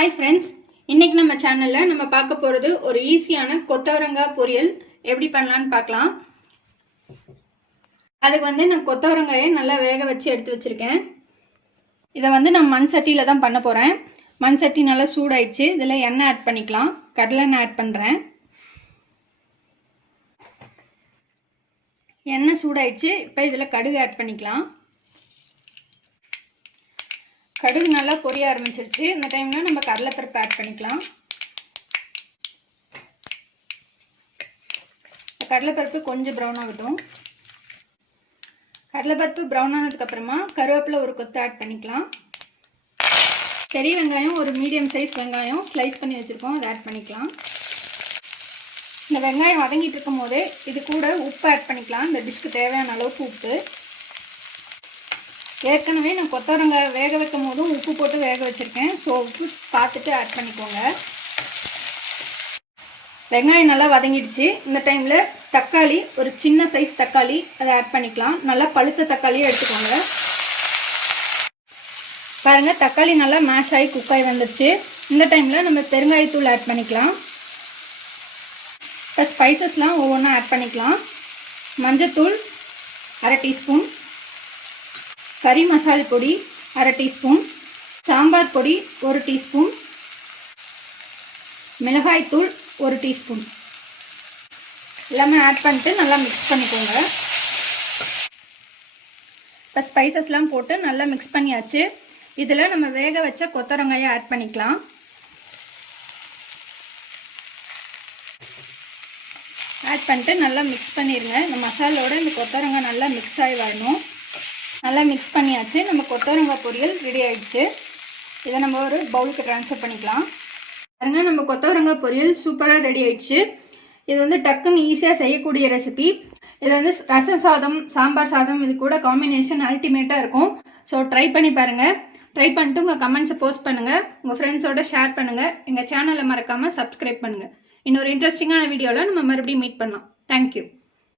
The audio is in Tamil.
ஹாய் ஃப்ரெண்ட்ஸ், இன்னைக்கு நம்ம சேனலில் நம்ம பார்க்க போகிறது ஒரு ஈஸியான கொத்தவரங்காய் பொரியல் எப்படி பண்ணலான்னு பார்க்கலாம். அதுக்கு நான் கொத்தவரங்காயை நல்லா வேக வச்சு எடுத்து வச்சுருக்கேன். இதை நான் மண் சட்டியில் தான் பண்ண போகிறேன். மண் சட்டி நல்லா சூடாயிடுச்சு. இதில் எண்ணெய் ஆட் பண்ணிக்கலாம். கடலை எண்ணெய் ஆட் பண்ணுறேன். எண்ணெய் சூடாயிடுச்சு. இப்போ இதில் கடுகு ஆட் பண்ணிக்கலாம். கடுகு நல்லா பொரிய ஆரம்பிச்சிருச்சு. இந்த டைமில் நம்ம கடலைப்பருப்பு ஆட் பண்ணிக்கலாம். கடலைப்பருப்பு கொஞ்சம் ப்ரௌன் ஆகட்டும். கடலைப்பருப்பு ப்ரௌன் ஆனதுக்கப்புறமா கருவேப்பிலை ஒரு கொத்து ஆட் பண்ணிக்கலாம். பெரிய வெங்காயம் ஒரு மீடியம் சைஸ் வெங்காயம் ஸ்லைஸ் பண்ணி வச்சுருக்கோம், அதை ஆட் பண்ணிக்கலாம். இந்த வெங்காயம் வதங்கிட்டு இருக்கும் போதே இது கூட உப்பு ஆட் பண்ணிக்கலாம். இந்த டிஷ்க்கு தேவையான அளவுக்கு உப்பு. ஏற்கனவே நான் கொத்தவரங்காய் வேக வைக்கும் போதும் உப்பு போட்டு வேக வச்சுருக்கேன். ஸோ உப்பு பார்த்துட்டு ஆட் பண்ணிக்கோங்க. வெங்காயம் நல்லா வதங்கிடுச்சு. இந்த டைமில் தக்காளி ஒரு சின்ன சைஸ் தக்காளி அதை ஆட் பண்ணிக்கலாம். நல்லா பழுத்த தக்காளியை எடுத்துக்கோங்க. பாருங்கள், தக்காளி நல்லா மேஷ் ஆகி குக்காய் வந்துடுச்சு. இந்த டைமில் நம்ம பெருங்காயத்தூள் ஆட் பண்ணிக்கலாம். இப்போ ஸ்பைசஸ்லாம் ஒவ்வொன்றா ஆட் பண்ணிக்கலாம். மஞ்சத்தூள் அரை டீஸ்பூன், கறி மசாலா பொடி அரை டீஸ்பூன், சாம்பார் பொடி ஒரு டீஸ்பூன், மிளகாய்த்தூள் ஒரு டீஸ்பூன் எல்லாமே ஆட் பண்ணிட்டு நல்லா மிக்ஸ் பண்ணிக்கோங்க. இப்போ ஸ்பைசஸ்லாம் போட்டு நல்லா மிக்ஸ் பண்ணியாச்சு. இதில் நம்ம வேக வச்ச கொத்தவரங்காயை ஆட் பண்ணிக்கலாம். ஆட் பண்ணிட்டு நல்லா மிக்ஸ் பண்ணிடுங்க. இந்த மசாலோட இந்த கொத்தவரங்காய் நல்லா மிக்ஸ் ஆகி வரணும். நல்லா மிக்ஸ் பண்ணியாச்சு. நம்ம கொத்தவரங்காய் பொரியல் ரெடி ஆயிடுச்சு. இதை நம்ம ஒரு பவுலுக்கு ட்ரான்ஸ்ஃபர் பண்ணிக்கலாம். பாருங்க, நம்ம கொத்தவரங்காய் பொரியல் சூப்பராக ரெடி ஆயிடுச்சு. இது டக்குன்னு ஈஸியாக செய்யக்கூடிய ரெசிபி. இது ரச சாதம், சாம்பார் சாதம் இது கூட காம்பினேஷன் அல்டிமேட்டாக இருக்கும். ஸோ ட்ரை பண்ணி பாருங்கள். ட்ரை பண்ணிட்டு உங்கள் கமெண்ட்ஸை போஸ்ட் பண்ணுங்கள். உங்கள் ஃப்ரெண்ட்ஸோட ஷேர் பண்ணுங்கள். எங்கள் சேனலை மறக்காமல் சப்ஸ்கிரைப் பண்ணுங்கள். இன்னொரு இன்ட்ரெஸ்டிங்கான வீடியோவில் நம்ம மறுபடியும் மீட் பண்ணலாம். தேங்க்யூ.